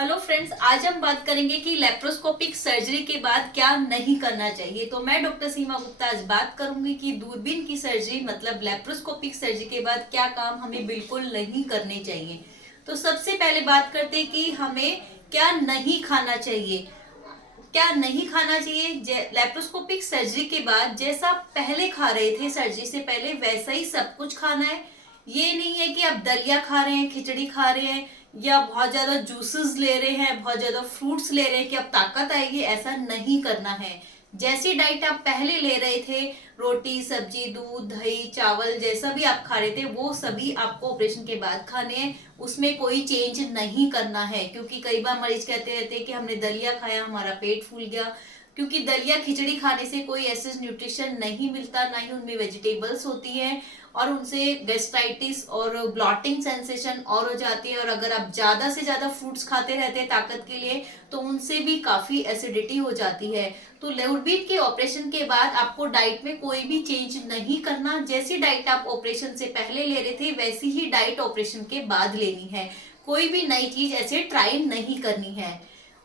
Hello friends, आज हम बात करेंगे कि लेप्रोस्कोपिक सर्जरी के बाद क्या नहीं करना चाहिए। तो मैं डॉक्टर सीमा गुप्ता आज बात करूंगी कि दूरबीन की सर्जरी मतलब लेप्रोस्कोपिक सर्जरी के बाद क्या काम हमें बिल्कुल नहीं करने चाहिए। तो सबसे पहले बात करते हैं कि हमें क्या नहीं खाना चाहिए। क्या नहीं खाना चाहिए लेप्रोस्कोपिक सर्जरी के बाद जैसा पहले खा रहे थे सर्जरी से पहले वैसा ही सब कुछ खाना है। ये नहीं है कि आप दलिया खा रहे हैं, खिचड़ी खा रहे हैं या बहुत ज्यादा जूसेस ले रहे हैं, बहुत ज्यादा फ्रूट्स ले रहे हैं कि अब ताकत आएगी, ऐसा नहीं करना है। जैसी डाइट आप पहले ले रहे थे, रोटी सब्जी दूध दही चावल जैसा भी आप खा रहे थे वो सभी आपको ऑपरेशन के बाद खाने हैं। उसमें कोई चेंज नहीं करना है, क्योंकि कई बार मरीज कहते रहते हैं कि हमने दलिया खाया हमारा पेट फूल गया। क्योंकि दलिया खिचड़ी खाने से कोई ऐसे न्यूट्रिशन नहीं मिलता, ना ही उनमें वेजिटेबल्स होती है और उनसे गैस्ट्राइटिस और ब्लॉटिंग सेंसेशन और हो जाती है। और अगर आप ज्यादा से ज्यादा फ्रूट्स खाते रहते हैं ताकत के लिए तो उनसे भी काफी एसिडिटी हो जाती है। तो दूरबीन के ऑपरेशन के बाद आपको डाइट में कोई भी चेंज नहीं करना। जैसी डाइट आप ऑपरेशन से पहले ले रहे थे वैसी ही डाइट ऑपरेशन के बाद लेनी है। कोई भी नई चीज ऐसे ट्राई नहीं करनी है।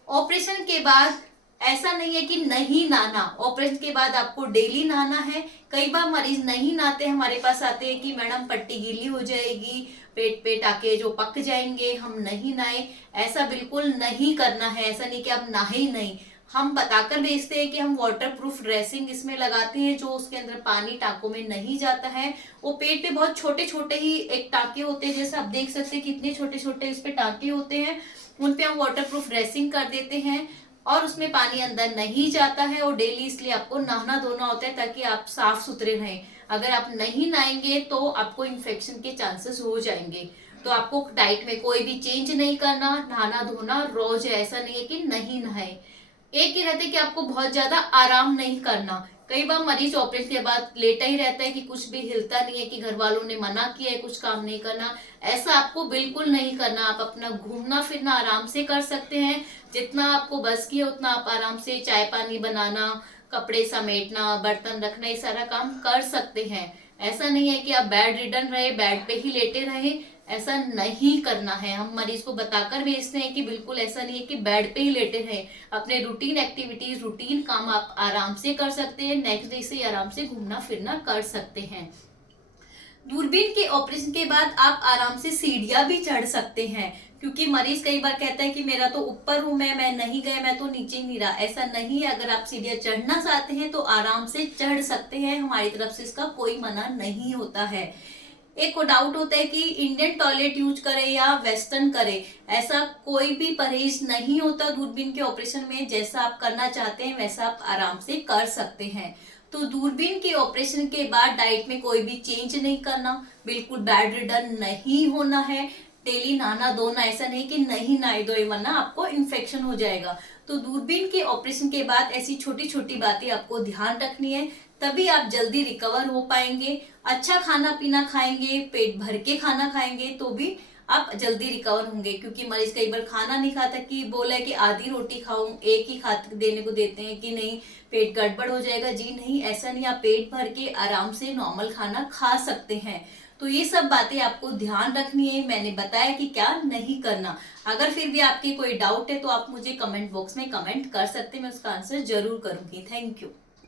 ऑपरेशन के बाद ऐसा नहीं है कि नहीं नहाना, ऑपरेशन के बाद आपको डेली नहाना है। कई बार मरीज नहीं नहाते हमारे पास आते हैं कि मैडम पट्टी गीली हो जाएगी, पेट पे टाके जो पक जाएंगे, हम नहीं नहाए। ऐसा बिल्कुल नहीं करना है। ऐसा नहीं कि आप नहाए ही नहीं, हम बताकर भेजते हैं कि हम वाटर प्रूफ ड्रेसिंग इसमें लगाते हैं जो उसके अंदर पानी टाँकों में नहीं जाता है। वो पेट पे बहुत छोटे छोटे ही एक टाँके होते हैं, जैसे आप देख सकते हैं कितने छोटे छोटे इस पे टाँके होते हैं, उन पे हम वाटर प्रूफ ड्रेसिंग कर देते हैं और उसमें पानी अंदर नहीं जाता है। और डेली इसलिए आपको नहाना धोना होता है ताकि आप साफ सुथरे रहें। अगर आप नहीं नहाएंगे तो आपको इन्फेक्शन के चांसेस हो जाएंगे। तो आपको डाइट में कोई भी चेंज नहीं करना, नहाना धोना रोज है, ऐसा नहीं है कि नहीं नहाए। एक ही रहता है कि आपको बहुत ज्यादा आराम नहीं करना। कई बार मरीज ऑपरेशन के बाद लेटा ही रहता है कि कुछ भी हिलता नहीं है, कि घर वालों ने मना किया है कुछ काम नहीं करना। ऐसा आपको बिल्कुल नहीं करना। आप अपना घूमना फिरना आराम से कर सकते हैं, जितना आपको बस की है उतना आप आराम से चाय पानी बनाना, कपड़े समेटना, बर्तन रखना, ये सारा काम कर सकते हैं। ऐसा नहीं है कि आप बेड रिडन रहे, बेड पे ही लेटे रहे, ऐसा नहीं करना है। हम मरीज को बताकर भेजते हैं कि बिल्कुल ऐसा नहीं है कि बेड पे ही लेटे रहे। अपने रूटीन एक्टिविटीज रूटीन काम आप आराम से कर सकते हैं, नेक्स्ट डे से आराम से घूमना फिरना कर सकते हैं। दूरबीन के ऑपरेशन के बाद आप आराम से सीढ़ियां भी चढ़ सकते हैं, क्योंकि मरीज कई बार कहता है कि मेरा तो ऊपर हूं, मैं नहीं गया, मैं तो नीचे नहीं रहा। ऐसा नहीं है। अगर आप सीढ़ियां चढ़ना चाहते हैं तो आराम से चढ़ सकते हैं, हमारी तरफ से इसका कोई मना नहीं होता है। एक को डाउट होता है कि इंडियन टॉयलेट यूज करें या वेस्टर्न करें। ऐसा कोई भी परहेज नहीं होता दूरबीन के ऑपरेशन में। जैसा आप करना चाहते हैं वैसा आप आराम से कर सकते हैं। तो दूरबीन के ऑपरेशन के बाद डाइट में कोई भी चेंज नहीं करना, बिल्कुल बेड रिडन नहीं होना है, डेली नहाना धोना, ऐसा नहीं कि नहीं नहाए धोए वरना आपको इन्फेक्शन हो जाएगा। तो दूरबीन के ऑपरेशन के बाद ऐसी छोटी छोटी बातें आपको ध्यान रखनी है, तभी आप जल्दी रिकवर हो पाएंगे। अच्छा खाना पीना खाएंगे, पेट भर के खाना खाएंगे तो भी आप जल्दी रिकवर होंगे। क्योंकि मरीज कई बार खाना नहीं खाता, कि बोला है कि आधी रोटी खाऊं, एक ही खा देने को देते हैं कि नहीं पेट गड़बड़ हो जाएगा। जी नहीं, ऐसा नहीं, आप पेट भर के आराम से नॉर्मल खाना खा सकते हैं। तो ये सब बातें आपको ध्यान रखनी है। मैंने बताया कि क्या नहीं करना। अगर फिर भी आपके कोई डाउट है तो आप मुझे कमेंट बॉक्स में कमेंट कर सकते हैं, मैं उसका आंसर जरूर करूंगी। Thank you.